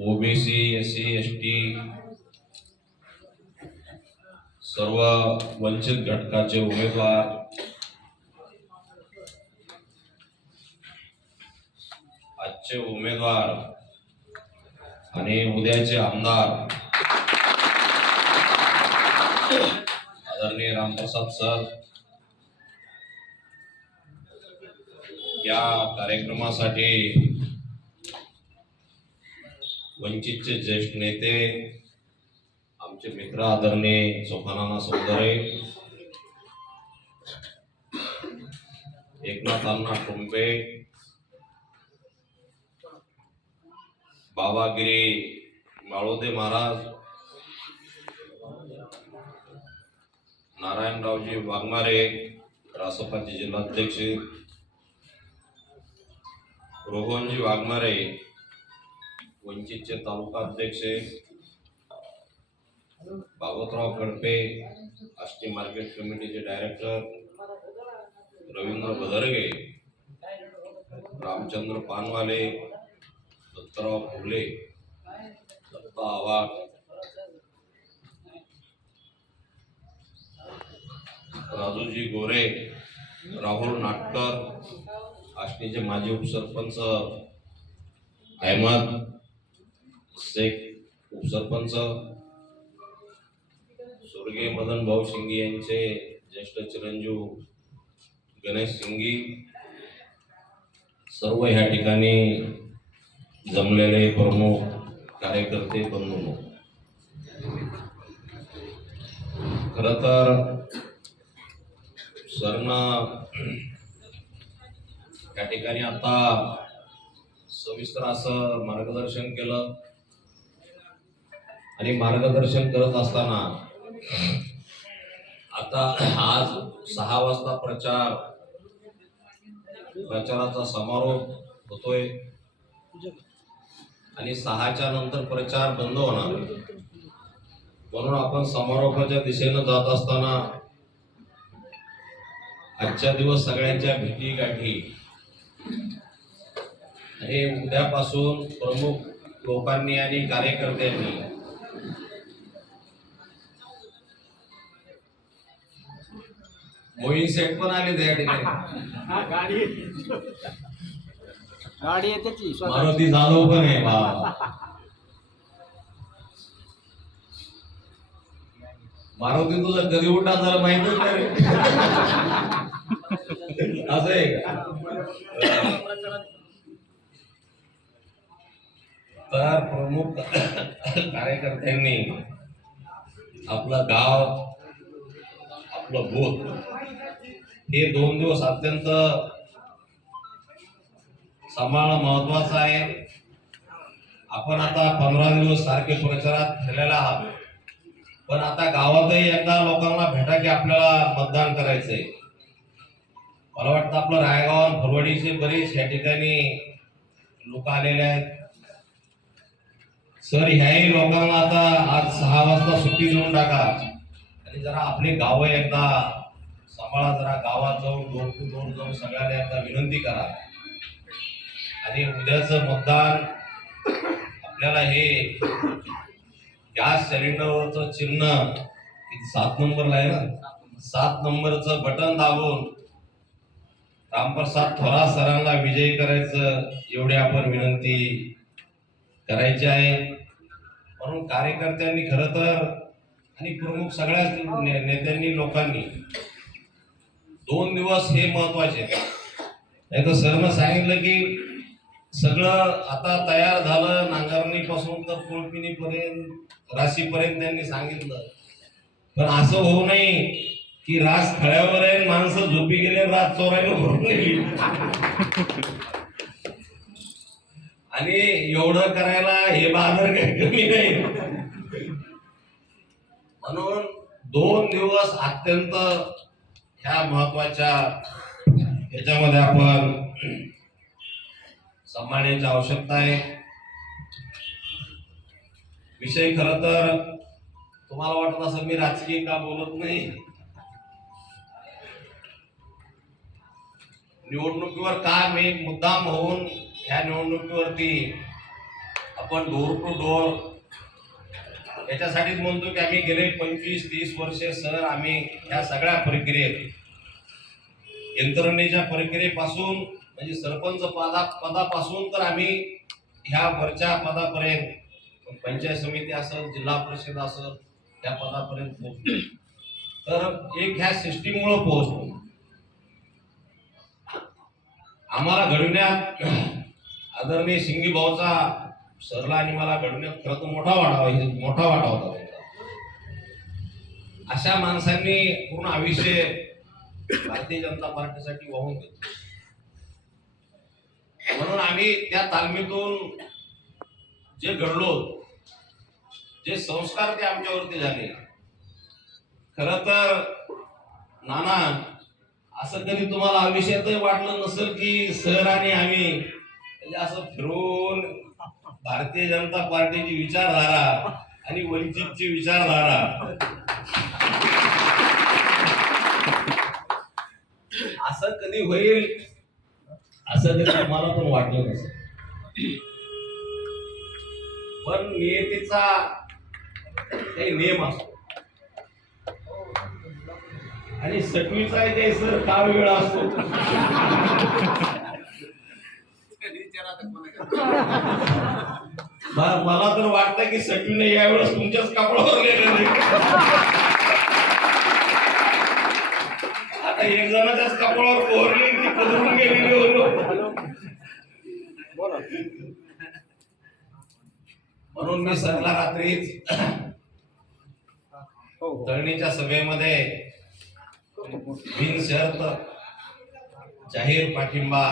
OBC S C S T सर्व वंचित घटकाचे उमेदवार. आजचे उमेदवार आणि उद्याचे आमदार. आदरणीय रामप्रसाद सर. या कार्यक्रमासाठी वंचितचे ज्येष्ठ नेते आमचे मित्र आदरणीय सोपानाना सौदरे एकनाथांना अण्णा टोंबे बाबागिरी माळोदे महाराज नारायणरावजी वाघमारे रासपाचे जिल्हाध्यक्ष रोहनजी वाघमारे वंचितचे तालुका अध्यक्ष भागवतराव गडपे आष्टी मार्केट कमिटीचे डायरेक्टर रवींद्र बदरगे रामचंद्र पानवाले दत्तराव फुले दत्ता आवाड राजूजी गोरे राहुल नाटकर आष्टीचे माजी उपसरपंच अहमद शेख उपसरपंच स्वर्गीय मदन भाऊ शिंगी यांचे ज्येष्ठ चिरंजीव गणेश सिंगी सर्व ह्या ठिकाणी जमलेले प्रमुख कार्यकर्ते बंधू. खर तर सरना या ठिकाणी आता सविस्तर असं मार्गदर्शन केलं. आणि मार्गदर्शन करत असताना आता आज सहा वाजता प्रचार प्रचाराचा समारोप होतोय. आणि सहाच्या नंतर प्रचार बंद होणार. म्हणून आपण समारोपाच्या दिशेनं जात असताना आजच्या दिवस सगळ्यांच्या भेटी गाठी. आणि उद्यापासून प्रमुख लोकांनी आणि कार्यकर्त्यांनी मोहीन सेट पण आले त्या ठिकाणी. गाडी. गाडी येते ती मारुती जाधव पण आहे बा मारुती तुझं कधी उठा जरा माहितच नाही. असं आहे का? तर प्रमुख कार्यकर्त्यांनी आपलं गाव आपलं बूथ हे दोन दिवस अत्यंत सांभाळणं महत्वाचं आहे. आपण आता पंधरा दिवस सारखे प्रचारात फिरलेला आहात पण आता गावातही एकदा लोकांना भेटा की आपल्याला मतदान करायचंय. मला वाटतं आपलं रायगाव आणि फरवडीचे बरेच या ठिकाणी लोक आलेले आहेत. सर ह्याही लोकांना आता आज सहा वाजता सुट्टी देऊन टाका. आणि जरा आपली गावं एकदा सांभाळा जरा गावात जाऊन डोर टू जाऊन सगळ्यांना एकदा विनंती करा. आणि उद्याचं मतदान आपल्याला हे गॅस सिलेंडरवरचं चिन्ह सात नंबरला आहे ना? सात नंबरचं बटन दाबून रामप्रसाद थोरात सरांना विजयी करायचं एवढी आपण विनंती करायची आहे. म्हणून कार्यकर्त्यांनी खरं तर आणि प्रमुख सगळ्याच ने- नेत्यांनी लोकांनी दोन दिवस हे महत्त्वाचे. नाही तर सरनं सांगितलं की सगळं आता तयार झालं नांगरणीपासून तर कोळपिणीपर्यंत राशीपर्यंत त्यांनी सांगितलं. पण असं होऊ नये की रास खळ्यावर आहे माणसं झोपी गेले रात चोरायला भरून गेली आणि एवढं करायला हे बाजार काही कमी नाही. म्हणून दोन दिवस अत्यंत ह्या महत्त्वाच्या ह्याच्यामध्ये आपण सांभाळण्याची आवश्यकता आहे. विषय खर तर तुम्हाला वाटत असं मी राजकीय का बोलत नाही? निवडणुकीवर का मी मुद्दाम होऊन ह्या निवडणुकीवरती आपण डोर टू डोर याच्यासाठीच म्हणतो की आम्ही गेले पंचवीस तीस वर्षे सर आम्ही ह्या सगळ्या प्रक्रियेत यंत्रणेच्या प्रक्रियेपासून म्हणजे सरपंच पदा पदापासून तर आम्ही ह्या वरच्या पदापर्यंत पंचायत समिती असेल जिल्हा परिषद असेल त्या पदापर्यंत पोहोचलो. तर एक ह्या सिस्टीममुळे पोहोचलो. आम्हाला घडविण्यात आदरणीय सिंगी भाऊचा सरला आणि मला घडवण्यात खरं तर मोठा वाटा मोठा वाटा होता त्यांचा. अशा माणसांनी पूर्ण आयुष्य भारतीय जनता पार्टीसाठी वाहून घेतलं म्हणून आम्ही त्या तालमीतून जे घडलो जे संस्कार ते आमच्यावरती झाले खर तर नाना असं कधी तुम्हाला आयुष्यातही वाटलं नसेल की सर आणि आम्ही म्हणजे असं फिरून भारतीय जनता पार्टीची विचारधारा आणि वंचितची विचारधारा. असं कधी होईल? असं कधी मला पण वाटलं नसेल. पण नियतीचा काही नियम असतो. आणि सटवीचा काही सर का वेळ असतो. मला तर वाटतं की सटवीने यावेळेस तुमच्याच कपडावर. आता एक जणाच्याच कपडावर पोहरली ती पदरून गेलेली होतो. म्हणून मी सरला रात्रीच तळणीच्या सभेमध्ये बिनशर्त जाहीर पाठिंबा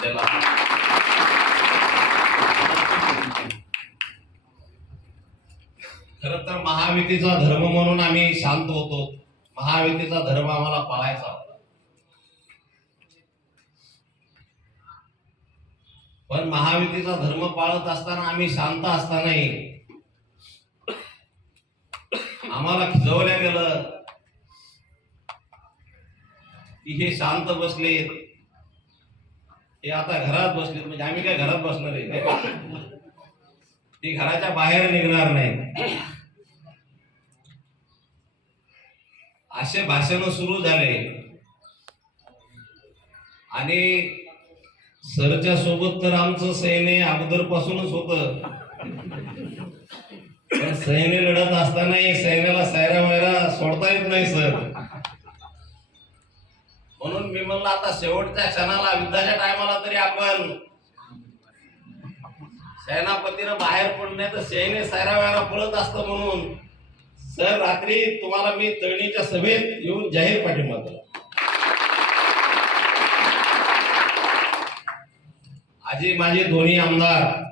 दिला खर तर महायुतीचा धर्म म्हणून आम्ही शांत होतो. महायुतीचा धर्म आम्हाला पाळायचा होता. पण महायुतीचा धर्म पाळत असताना आम्ही शांत असतानाही आम्हाला खिजवल्या गेलं. की हे शांत बसले. हे आता घरात बसले. म्हणजे आम्ही काय घरात बसणार आहे? ते घराच्या बाहेर निघणार नाही. असे भाषण सुरू झाले. आणि सरच्या सोबत तर आमचं सैन्य अगोदर पासूनच होत. पण सैन्य लढत असतानाही सैन्याला सायरा वायरा सोडता येत नाही सर. म्हणून मी म्हणलं आता शेवटच्या क्षणाला युद्धाच्या टायमाला तरी आपण सेनापतीनं बाहेर पडणे तर सैन्य सायरा वायरा पळत असतं म्हणून. सर रात्री तुम्हाला मी तळणीच्या सभेत येऊन जाहीर पाठिंबा दिला आजी माझे दोन्ही आमदार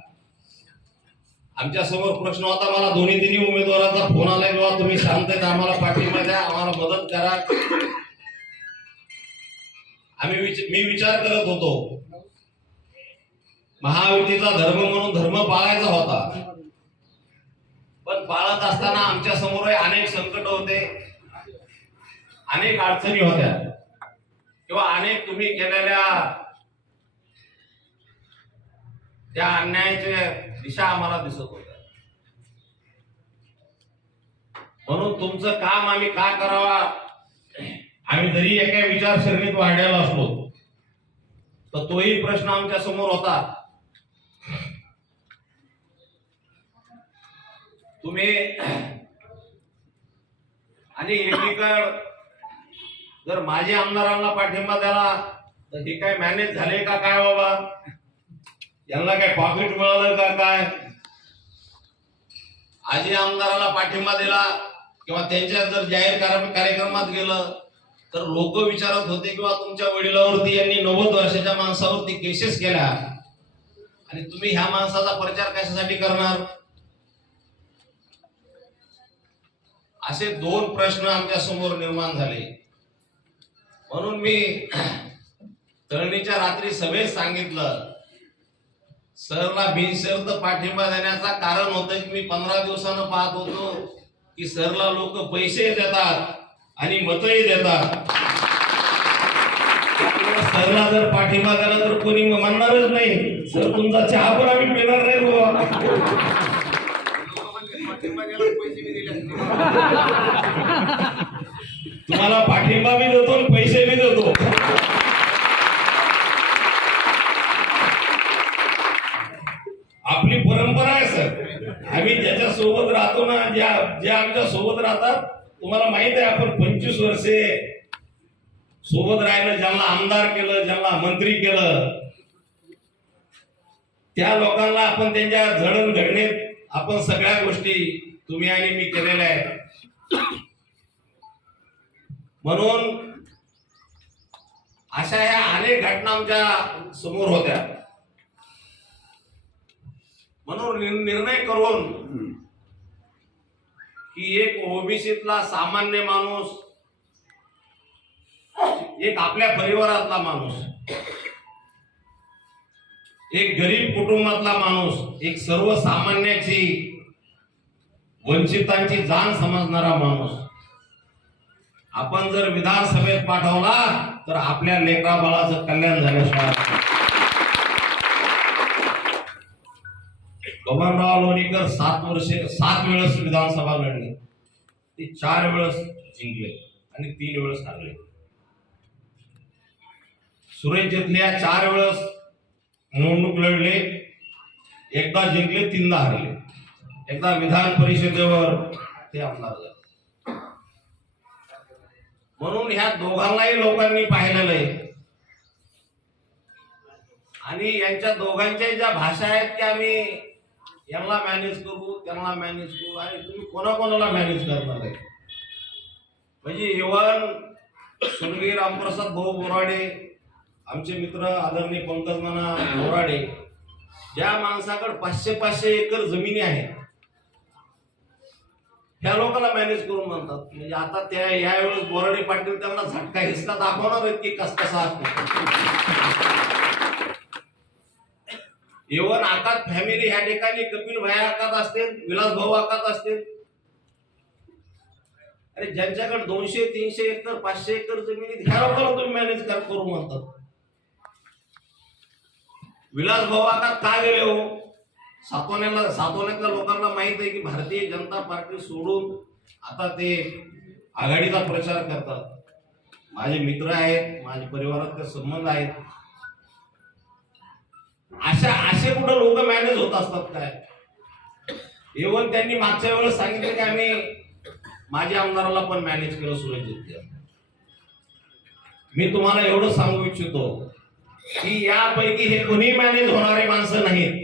आमच्यासमोर प्रश्न होता मला दोन्ही तिन्ही उमेदवारांचा फोन आलाय बाबा तुम्ही शांत आहेत आम्हाला पाठिंबा द्या आम्हाला मदत करा. आम्ही मी विचार करत होतो. महायुतीचा धर्म म्हणून धर्म पाळायचा होता. पण पाळत असताना आमच्यासमोर अनेक संकट होते. अनेक अडचणी होत्या. किंवा अनेक तुम्ही केलेल्या त्या अन्यायाच्या दिशा आम्हाला दिसत होत्या. म्हणून तुमचं काम आम्ही का करावा? आम्ही जरी एका विचारसरणीत वाढलेलो असलो तर तोही प्रश्न आमच्यासमोर होता. तुम्ही आणि एकीकड जर माझे आमदारांना पाठिंबा द्याला तर हे काय मॅनेज झाले का काय बाबा? यांना काय पॉकेट मिळालं का काय? आजी आमदाराला पाठिंबा दिला किंवा त्यांच्या जर जाहीर कार्यक्रमात गेलं तर लोक विचारत होते किंवा तुमच्या वडिलावरती यांनी नव्वद वर्षाच्या माणसावरती केसेस केल्या. आणि तुम्ही ह्या माणसाचा प्रचार कशासाठी करणार? असे दोन प्रश्न आमच्यासमोर निर्माण झाले. म्हणून मी तळणीच्या रात्री सभेत सांगितलं सरला बिनशर्त पाठिंबा देण्याचा कारण होतं की मी पंधरा दिवसानं पाहत होतो की सरला लोक पैसे देतात आणि मतही देतात. सरला जर पाठिंबा दिला तर कोणी म्हणणारच नाही. सर तुमचा चहा पण आम्ही पिणार नाही बाबा तुम्हाला पाठिंबा मी देतो आणि पैसे मी देतो. आपली परंपरा आहे सर. आम्ही ज्याच्या सोबत राहतो ना ज्या ज्या आमच्यासोबत राहतात तुम्हाला माहीत आहे आपण पंचवीस वर्षे सोबत राहिलं ज्यांना आमदार केलं ज्यांना मंत्री केलं. त्या लोकांना आपण त्यांच्या जडण घडणीत आपण सगळ्या गोष्टी तुम्ही आणि मी केलेल्या आहेत म्हणून अशा या अनेक घटना आमच्यासमोर होत्या. म्हणून निर- निर्णय करून की एक ओबीसीतला सामान्य माणूस एक आपल्या परिवारातला माणूस एक गरीब कुटुंबातला माणूस एक सर्वसामान्याची वंचितांची जाण समजणारा माणूस. आपण जर विधानसभेत पाठवला तर आपल्या लेकरा बाळाचं कल्याण झाल्याशिवाय बबनराव लोणीकर सात वर्षे सात वेळेस विधानसभा लढले. ते चार वेळेस जिंकले आणि तीन वेळेस हरले. सुरेश जेतल्या चार वेळेस निवडणूक लढले. एकदा जिंकले तीनदा हरले. एकदा विधान परिषदेवर ते आमदार झाले. म्हणून ह्या दोघांनाही लोकांनी पाहिलेलं आहे. आणि यांच्या दोघांच्या ज्या भाषा आहेत त्या आम्ही यांना मॅनेज करू त्यांना मॅनेज करू आणि तुम्ही कोणाकोणाला मॅनेज करणार आहे? म्हणजे इव्हन सुनगी रामप्रसाद भाऊ बोराडे आमचे मित्र आदरणीय पंकज नाना बोराडे ज्या माणसाकडे पाचशे पाचशे एकर जमिनी आहेत त्या लोकांना मॅनेज करून म्हणतात. म्हणजे आता त्या यावेळेस बोराडे पाटील त्यांना झटका हिसका दाखवणार आहेत की कस कसा इव्हन आकात फॅमिली ह्या ठिकाणी कपिल भाई आकात असतील विलास भाऊ आकात असतील. अरे ज्यांच्याकडे दोनशे तीनशे एकर पाचशे एकर जमिनीत ह्या लोकांना तुम्ही मॅनेज करू म्हणतात. विलास भाऊ आकात का गेले हो? सातोल्याला सातोल्यातल्या लोकांना माहीत आहे की भारतीय जनता पार्टी सोडून आता ते आघाडीचा प्रचार करतात. माझे मित्र आहेत माझ्या परिवारातले संबंध आहेत. अशा असे कुठं लोक मॅनेज होत असतात काय? इव्हन त्यांनी मागच्या वेळेस सांगितलं की आम्ही माझ्या आमदाराला पण मॅनेज केलं सुरजित मी तुम्हाला एवढं सांगू इच्छितो की यापैकी हे कोणी मॅनेज होणारे माणसं नाहीत.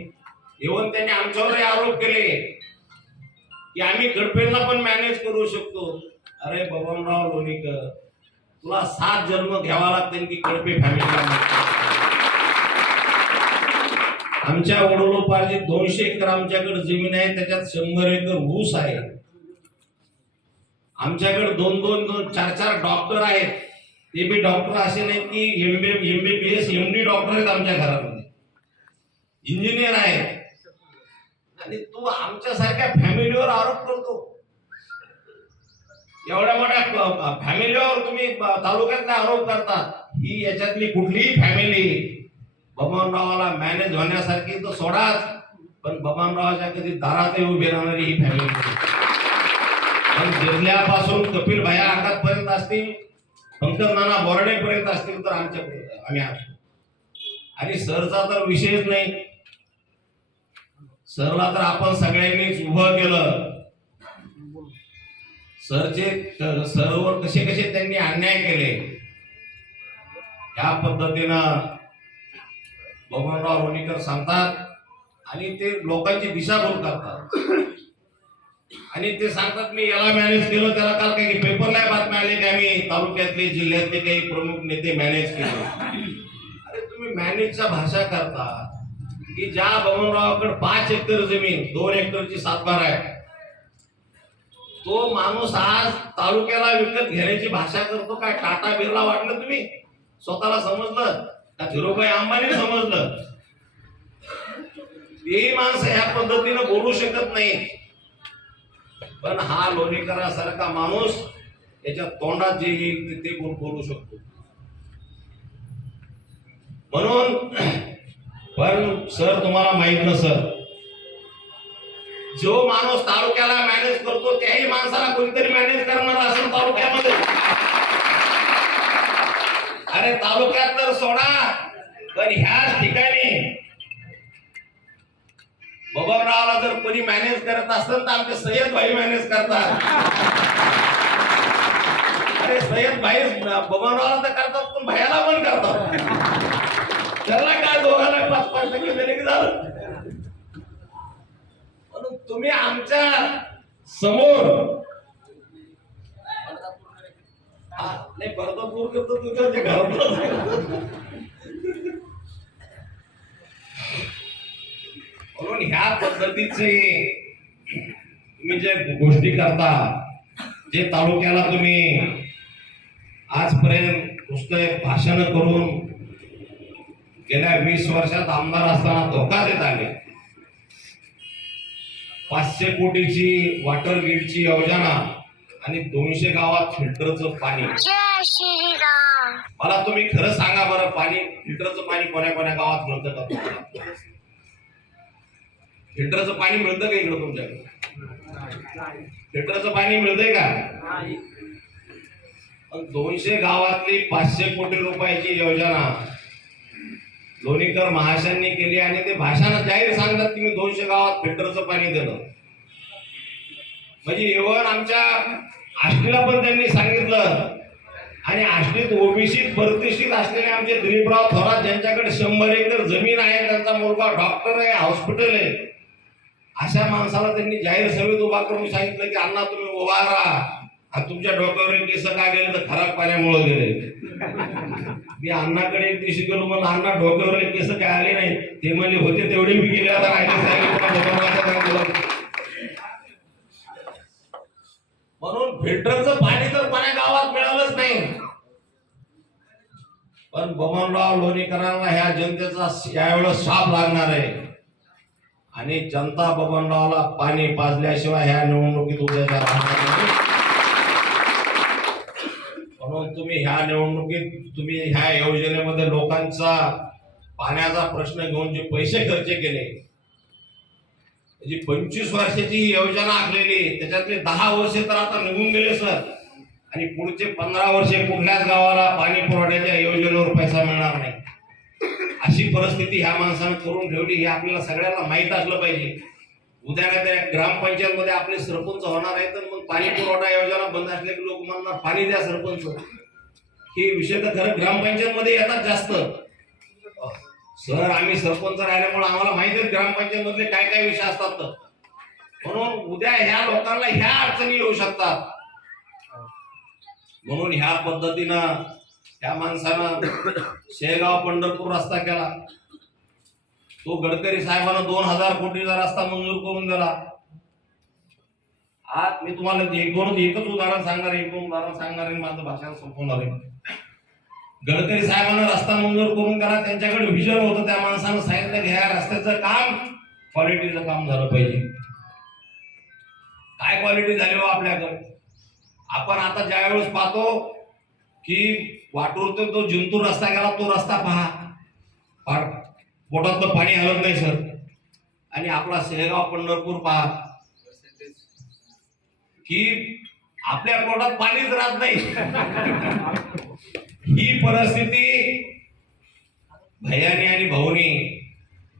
इव्हन त्यांनी आमच्यावरही आरोप केले. की आम्ही गडपेंना पण मॅनेज करू शकतो. अरे बबनराव लोणीकर तुला सात जन्म घ्यावा लागतील की कडपे फॅमिली आमच्या वडोलोपार्जित दोनशे एकर आमच्याकडे जमीन आहे त्याच्यात शंभर एकर ऊस आहे. आमच्याकडे दोन दोन दोन चार चार डॉक्टर आहेत. ते बी डॉक्टर असे नाहीत की एमबी एमबीबीएस एमडी डॉक्टर आहेत आमच्या घरामध्ये. इंजिनियर आहेत. आणि तू आमच्यासारख्या फॅमिलीवर आरोप करतो. एवढ्या मोठ्या फॅमिलीवर तुम्ही तालुक्यातले आरोप करतात ही याच्यातली कुठलीही फॅमिली बबनरावाला मॅनेज होण्यासारखी तर सोडाच. पण बबनरावाच्या कधी दारात उभी राहणारी ही फॅमिली पण जिल्ह्यापासून कपिल भाया पर्यंत असतील पंकज नाना बोर्डे पर्यंत असतील तर आमच्याकडे आम्ही असतो आणि सरचा तर विषयच नाही. सरला तर आपण सगळ्यांनीच उभं केलं. सरचे सरवर कसे कसे त्यांनी अन्याय केले. या पद्धतीनं बबनराव लोणीकर सांगतात आणि ते लोकांची दिशाभूल करतात. आणि ते सांगतात मी याला मॅनेज केलं त्याला काल काही पेपर नाही बातम्या आले की आम्ही. तालुक्यातले जिल्ह्यातले काही प्रमुख नेते मॅनेज केले. अरे तुम्ही मॅनेजच्या भाषा करता. की ज्या बबनरावाकडे पाच एकर जमीन दोन एकरची सातबार आहे तो माणूस आज तालुक्याला विकत घेण्याची भाषा करतो काय? टाटा बिर्ला वाटलं तुम्ही? स्वतःला समजलं? का धीरूभाई अंबानी समजलं? तेही माणसं ह्या पद्धतीनं बोलू शकत नाही. पण हा लोणीकरासारखा माणूस त्याच्या तोंडात जे येईल ते- ते बोल- बोलू शकतो. म्हणून पण सर तुम्हाला माहीत नसत जो माणूस तालुक्याला मॅनेज करतो त्याही माणसाला कोणीतरी मॅनेज करणार असेल तालुक्यामध्ये. अरे तालुक्यात तर सोडा पण ह्याच ठिकाणी बबनरावला जर कोणी मॅनेज करत असेल तर आमचे सय्यद भाई मॅनेज करतात. अरे सय्यद भाई बबनरावला तर करतात पण भयाला पण करतात. त्याला काय दोघांना पाच पाच टक्के दिले की झालं? म्हणून तुम्ही आमच्यासमोर हा, नाही भरतापूर करतो तुझ्या ते घरातच म्हणून ह्या पद्धतीचे तुम्ही जे गोष्टी करता जे तालुक्याला तुम्ही आजपर्यंत नुसतं भाषण करून गेल्या वीस वर्षात आमदार असताना धोका देत आले पाचशे कोटीची वॉटर ग्रीडची योजना आणि दोनशे गावात फिल्टरचं पाणी. मला तुम्ही खरं सांगा बरं पाणी फिल्टरचं पाणी कोण्या कोण्या गावात मिळतं का तुम्हाला? फिल्टरचं पाणी मिळतं का इकडं तुमच्याकडे? फिल्टरचं पाणी मिळतंय का? पण दोनशे गावातली पाचशे कोटी रुपयाची योजना लोणीकर महाशांनी केली आणि ते भाषानं जाहीर सांगतात की मी दोनशे गावात फिल्टरचं पाणी दिलं. म्हणजे एवढं आमच्या आष्टीला पण त्यांनी सांगितलं. आणि आष्टीत ओबीसीत परदेशीत असलेले आमचे दिलीपराव थोरात ज्यांच्याकडे शंभर एकर जमीन आहे त्यांचा मुलगा डॉक्टर आहे हॉस्पिटल आहे. अशा माणसाला त्यांनी जाहीर सभेत उभा करून सांगितलं की अण्णा तुम्ही उभा राहा. आणि तुमच्या डोक्यावर केस काय गेले? तर खराब पाण्यामुळे गेले. मी अण्णाकडे एक दिवशी गेलो मला अण्णा डोक्यावर केस काय आले नाही. ते म्हणले होते तेवढे मी गेले आता म्हणून फिल्टरचं पाणी तर पाण्या गावात मिळालंच नाही. पण बबनराव लोणीकरांना ह्या जनतेचा यावेळेस साप लागणार आहे. आणि जनता बबनरावला पाणी पाजल्याशिवाय ह्या निवडणुकीत उद्या तुम्ही ह्या निवडणुकीत तुम्ही ह्या योजनेमध्ये लोकांचा पाण्याचा प्रश्न घेऊन जे पैसे खर्च केले जी पंचवीस वर्षाची योजना आखलेली त्याच्यातले दहा वर्षे तर आता निघून गेले सर. आणि पुढचे पंधरा वर्षे कुठल्याच गावाला पाणी पुरवठ्याच्या योजनेवर पैसा मिळणार नाही. अशी परिस्थिती ह्या माणसाने करून ठेवली हे आपल्याला सगळ्यांना माहीत असलं पाहिजे. उद्या काय त्या ग्रामपंचायत मध्ये आपले सरपंच होणार आहे तर मग पाणी पुरवठा योजना बंद असले की लोक म्हणणार पाणी द्या सरपंच. हे विषय तर खरं ग्रामपंचायत मध्ये येतात जास्त. सर आम्ही सरपंच राहिल्यामुळे आम्हाला माहिती आहे ग्रामपंचायत मधले काय काय विषय असतात तर. म्हणून उद्या ह्या लोकांना ह्या अडचणी येऊ शकतात. म्हणून ह्या पद्धतीनं ह्या माणसानं शेगाव पंढरपूर रस्ता केला. तो गडकरी साहेबांना दोन हजार कोटीचा रस्ता मंजूर करून दिला. आज मी तुम्हाला एक दोन एकच उदाहरण सांगणार एक दोन उदाहरण सांगणार आणि माझं भाषण संपवणार आहे. गडकरी साहेबांना रस्ता मंजूर करून करा त्यांच्याकडे विजन होतं त्या माणसानं सांगितलं की ह्या रस्त्याचं काम क्वालिटीचं काम झालं पाहिजे. काय क्वालिटी झाली हो आपल्याकडे? आपण आता ज्या वेळेस पाहतो की वाटूर तो जिंतूर रस्ता गेला तो रस्ता पहा. पोटातलं पाणी हलत नाही सर. आणि आपला शेगाव पंढरपूर पहा. की आपल्या पोटात पाणीच राहत नाही. ही परिस्थिती भैयानी आणि भाऊनी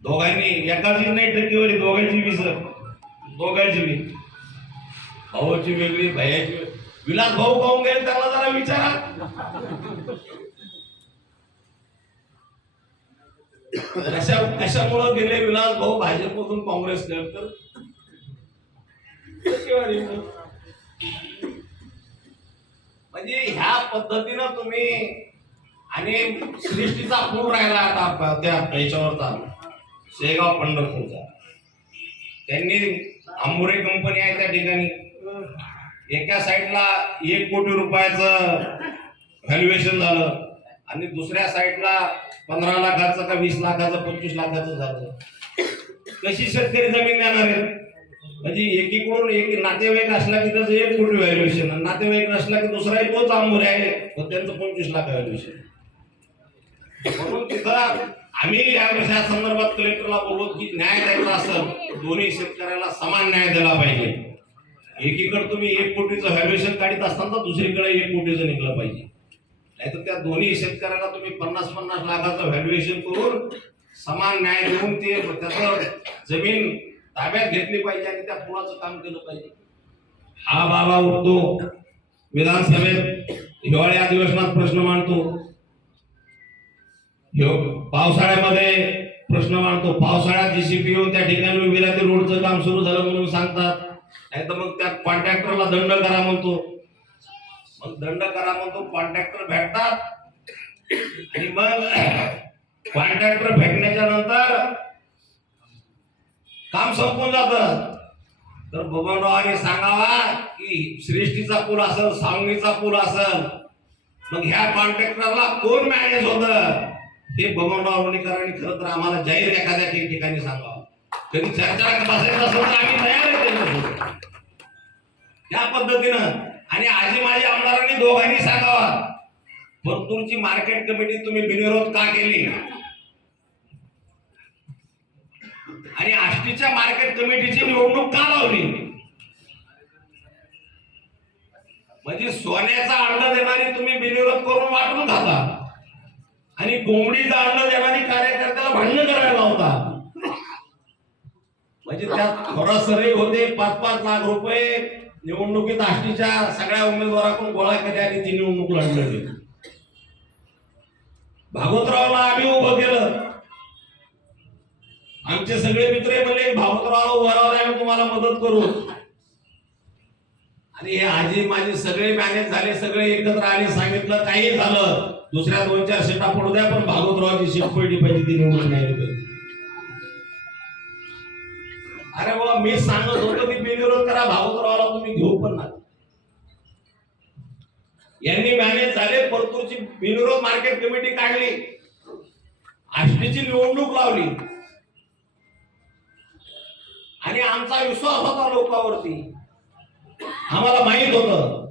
दोघांनी एकाची नाही टक्केवारी दोघांची बी सर. दोघांची बी. भाऊची वेगळी भैयाची वेगळी. विलास भाऊ खाऊन गेले त्याला जरा विचारा. कशा कशामुळं गेले विलास भाऊ भाजपमधून काँग्रेस तर टक्केवारी म्हणजे ह्या पद्धतीनं तुम्ही आणि सृष्टीचा पूर राहिला आता त्या याच्यावरचा. शेगाव पंढरपूरचा. त्यांनी आंबोरे कंपनी आहे त्या ठिकाणी. एका साईडला एक कोटी रुपयाचं व्हॅल्युएशन झालं आणि दुसऱ्या साईडला पंधरा लाखाचं का वीस लाखाचं पंचवीस लाखाचं झालं. कशी शेतकरी जमीन देणार आहे म्हणजे एकीकडून एक नातेवाईक असला की त्याचं एक कोटी व्हॅल्युएशन नातेवाईक नसला की दुसराही तोच आंबोर आहे त्यांचं पंचवीस लाख व्हॅल्युएशन म्हणून तिथं आम्ही या संदर्भात कलेक्टरला बोललो की न्याय द्यायचा असेल दोन्ही शेतकऱ्याला समान न्याय दिला पाहिजे. एकीकडे तुम्ही एक कोटीचं व्हॅल्युएशन काढीत असताना दुसरीकडे एक कोटीचं निघलं पाहिजे. नाहीतर त्या दोन्ही शेतकऱ्याला तुम्ही पन्नास पन्नास लाखाचं व्हॅल्युएशन करून समान न्याय देऊन ते त्याचं जमीन ताब्यात घेतली पाहिजे आणि त्या पुलाचं काम केलं पाहिजे. हा बाबा उठतो. विधानसभेत हिवाळी अधिवेशनात प्रश्न मांडतो. पावसाळ्यामध्ये प्रश्न मांडतो. पावसाळ्यात जीसीपी येऊन त्या ठिकाणी उभी ते रोडचं काम सुरू झालं म्हणून सांगतात. नाही तर मग त्या कॉन्ट्रॅक्टरला दंड करा म्हणतो. मग दंड करा म्हणतो. कॉन्ट्रॅक्टर भेटतात. आणि मग कॉन्ट्रॅक्टर भेटण्याच्या नंतर काम संपून जात. तर बबनरावांनी सांगावा की श्रेष्ठीचा पूल असेल सावणीचा पूल असेल मग ह्या कॉन्ट्रॅक्टरला कोण मॅनेज होत? हे भगवानराव लोणीकरांनी खरं तर आम्हाला जाहीर एखाद्या ठिकाणी सांगावं. कधी चर्चा बसायचं असेल तर आम्ही तयार आहे त्या पद्धतीनं. आणि आजी माझी आमदारांनी दोघांनी सांगावा. परतूरची मार्केट कमिटी तुम्ही बिनविरोध का केली? आणि आष्टीच्या मार्केट कमिटीची निवडणूक का लावली? म्हणजे सोन्याचा अंड देणारी तुम्ही बिनविरोध करून वाटून खाता. आणि कोंबडीचा अंड देणारी कार्यकर्त्याला भांडण करायला लावता. म्हणजे त्यात खरासरी होते पाच पाच लाख रुपये निवडणुकीत आष्टीच्या सगळ्या उमेदवाराकडून गोळा केले आणि ती निवडणूक लढली भागवतरावला आम्ही उभं केलं. आमचे सगळे मित्र म्हणले भागवतरावला वराव आम्ही तुम्हाला मदत करू. आणि हे आजी माझे सगळे मॅनेज झाले सगळे एकत्र आले सांगितलं काही झालं दुसऱ्या दोन चार सीटा पडू द्या पण भागवतरावची सीट पडली पाहिजे ती निवडून नाही अरे बाबा मी सांगत होतो की बिनविरोध करा भागवतरावला तुम्ही घेऊ पण ना यांनी मॅनेज झाले परतूरची बिनविरोध मार्केट कमिटी काढली. आष्टीची निवडणूक लावली. आणि आमचा विश्वास होता लोकांवरती. आम्हाला माहीत होतं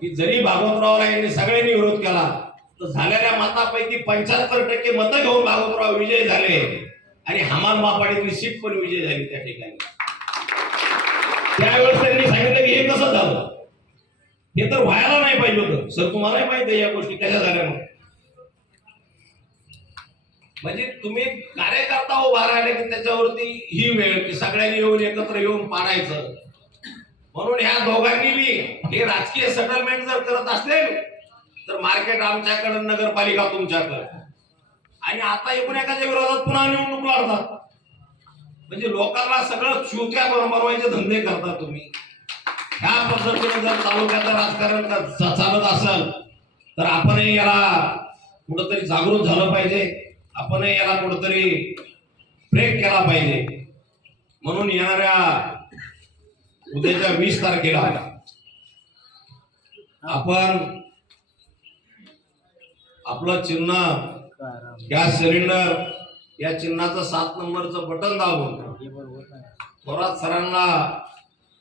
की जरी भागवतरावला यांनी सगळ्यांनी विरोध केला तर झालेल्या मतापैकी पंच्याहत्तर टक्के मतं घेऊन भागवतराव विजय झाले. आणि हमाल मापाडीतली सीट पण विजय झाली त्या ठिकाणी. त्यावेळेस त्यांनी सांगितलं की हे कसं झालं? हे तर व्हायला नाही पाहिजे होतं. सर तुम्हालाही माहिती आहे या गोष्टी कशा झाल्या म्हणून. म्हणजे तुम्ही कार्यकर्ता उभा राहिले की त्याच्यावरती ही वेळ की सगळ्यांनी येऊन एकत्र येऊन पाडायचं. म्हणून ह्या दोघांनी बी हे राजकीय सेटलमेंट जर करत असेल तर मार्केट आमच्याकडे नगरपालिका तुमच्याकडे. आणि आता एकूण एकाच्या विरोधात पुन्हा निवडणूक लढतात. म्हणजे लोकांना सगळं चुत्या बनवायचे धंदे करता तुम्ही. ह्या पद्धतीने जर तालुक्याचं राजकारण चालत असेल तर आपणही याला कुठंतरी जागृत झालं पाहिजे. आपणही याला कुठंतरी ब्रेक केला पाहिजे. म्हणून येणाऱ्या उद्याच्या वीस तारखेला आपण आपलं चिन्ह गॅस सिलेंडर या चिन्हाचं सात नंबरचं बटन दाबून थोरात सरांना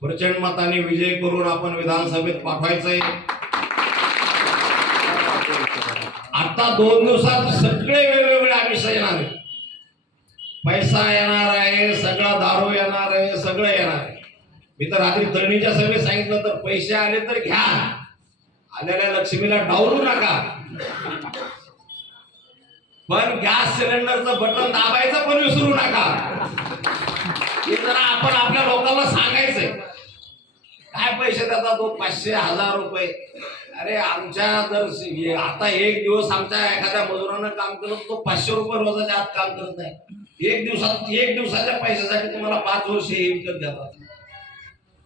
प्रचंड मताने विजय करून आपण विधानसभेत पाठवायचंय. आता दोन दिवसात सगळे वेगवेगळे आमिष येणार आहे पैसा येणार आहे सगळा दारू येणार आहे सगळं येणार आहे. मी तर रात्री तळणीच्या सगळे सांगितलं तर पैसे आले तर घ्या. आलेल्या लक्ष्मीला डावरू नका. पण गॅस सिलेंडरचं बटन दाबायचं पण विसरू नका. हे जरा आपण आपल्या लोकांना सांगायचं काय पैसे देतात तो पाचशे हजार रुपये. अरे आमच्या जर आता एक दिवस आमच्या एखाद्या मजुरानं काम केलं तो पाचशे रुपये रोजाच्या आत काम करत नाही. एक दिवसात एक दिवसाच्या पैशासाठी तुम्हाला पाच वर्ष हे विकत देतात.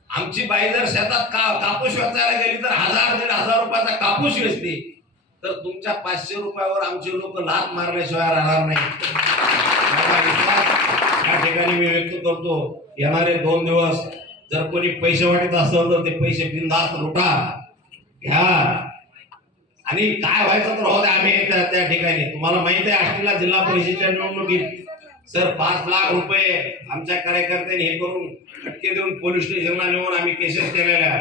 आमची बाई जर शेतात का कापूस वेचायला गेली तर हजार दीड हजार रुपयाचा कापूस वेचते. तर तुमच्या पाचशे रुपयावर आमचे लोक लात मारल्याशिवाय राहणार नाही. या ठिकाणी मी व्यक्त करतो. येणारे दोन दिवस जर कोणी पैसे वाटत असेल तर ते पैसे बिनधास्त लुटा घ्या. आणि काय व्हायचं तर हो द्या आम्ही त्या ठिकाणी. तुम्हाला माहिती आहे आष्टीला जिल्हा परिषदेच्या निवडणुकीत सर पाच लाख रुपये आमच्या कार्यकर्त्यांनी हे करून खटके देऊन पोलीस स्टेशनला नेऊन आम्ही केसेस केलेल्या.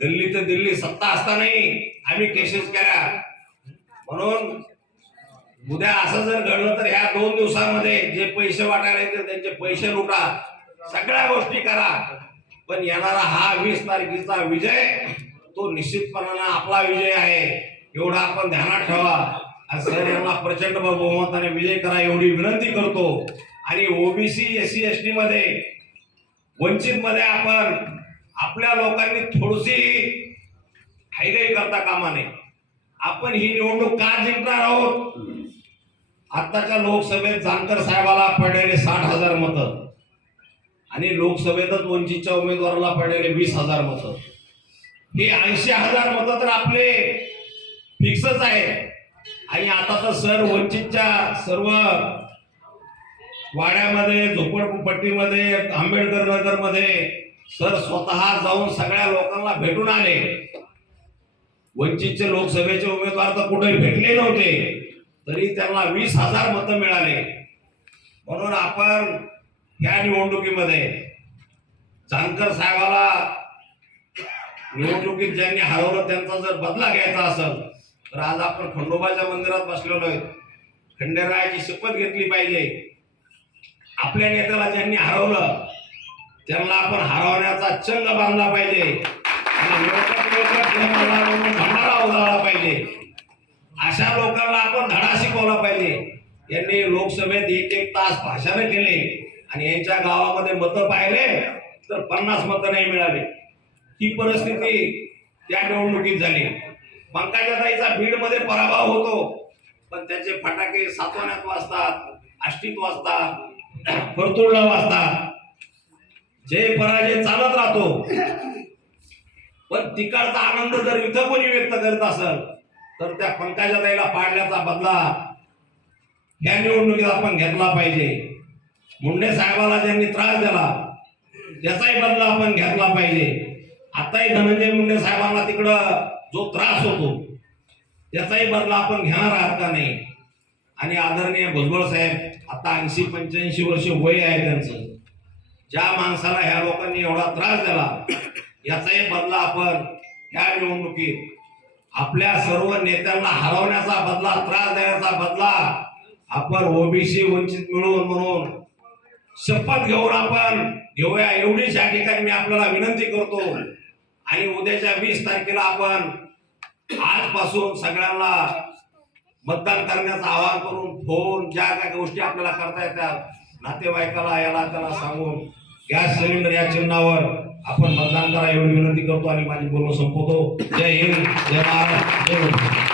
दिल्ली ते दिल्ली सत्ता असतानाही आम्ही केसेस केल्या. म्हणून उद्या असं जर घडलं तर ह्या दोन दिवसामध्ये जे पैसे वाटायला येतील त्यांचे पैसे लुटा. सगळ्या गोष्टी करा. पण येणारा हा वीस तारखेचा विजय तो निश्चितपणानं आपला विजय आहे. एवढा आपण ध्यानात ठेवा. सर यांना प्रचंड बहुमताने विजय करा एवढी विनंती करतो. आणि OBC S C S T मध्ये वंचित मध्ये आपण आपल्या लोकांनी थोडीशी हायगाई करता कामा नये. आपण ही निवडणूक का जिंकणार आहोत? आताच्या लोकसभेत जानकर साहेबाला पडलेले साठ हजार मतं. आणि लोकसभेतच वंचितच्या उमेदवाराला पडलेले वीस हजार मतं. हे ऐंशी हजार मतं तर आपले फिक्सच आहेत. आणि आता तर सर वंचितच्या सर्व वाड्यामध्ये झोपडपट्टीमध्ये आंबेडकर नगरमध्ये सर स्वतः जाऊन सगळ्या लोकांना भेटून आले. वंचितचे लोकसभेचे उमेदवार तर कुठे भेटले नव्हते. तरी त्यांना वीस हजार मतं मिळाले. म्हणून आपण या निवडणुकीमध्ये जानकर साहेबाला निवडणुकीत ज्यांनी हरवलं त्यांचा जर बदला घ्यायचा असेल तर आज आपण खंडोबाच्या मंदिरात बसलेलो आहे खंडेरायाची शपथ घेतली पाहिजे. आपल्या नेत्याला ज्यांनी हरवलं त्यांना आपण हरवण्याचा चंग बांधला पाहिजे. आणि भंडारा उधळला पाहिजे. अशा लोकांना आपण धडा शिकवला पाहिजे. यांनी लोकसभेत एक एक तास भाषण केले. आणि यांच्या गावामध्ये मतं पाहिले तर पन्नास मतं नाही मिळाले. ही परिस्थिती त्या निवडणुकीत झाली. पंकजाताईचा बीडमध्ये पराभव होतो पण त्याचे फटाके सातवण्यात वाजतात आष्टीत वाजतात परतुरला वाजतात. जे पराजय चालत राहतो पण तिकडचा आनंद जर इथं कोणी व्यक्त करत असेल तर त्या पंकजाताईला पाडण्याचा बदला या निवडणुकीत आपण घेतला पाहिजे. मुंडे साहेबाला ज्यांनी त्रास दिला. त्याचाही बदला आपण घेतला पाहिजे. आताही धनंजय मुंडे साहेबांना तिकडं जो त्रास होतो त्याचाही बदला आपण घेणार आहात का नाही? आणि आदरणीय भुजबळ साहेब आता ऐंशी पंच्याऐंशी वर्ष वय आहे त्यांचं. ज्या माणसाला ह्या लोकांनी एवढा त्रास दिला याचाही बदला आपण या निवडणुकीत आपल्या सर्व नेत्यांना हरवण्याचा बदला त्रास देण्याचा बदला आपण ओबीसी वंचित मिळून म्हणून शपथ घेऊन आपण घेऊया. एवढीच या ठिकाणी मी आपल्याला विनंती करतो. आणि उद्याच्या वीस तारखेला आपण आजपासून सगळ्यांना मतदान करण्याचं आवाहन करून फोन ज्या काय गोष्टी आपल्याला करता येतात नातेवाईकाला याला त्याला सांगून गॅस सिलेंडर या चिन्हावर आपण मतदान करा एवढी विनंती करतो आणि माझी बोलणं संपवतो. जय हिंद जय महाराज जय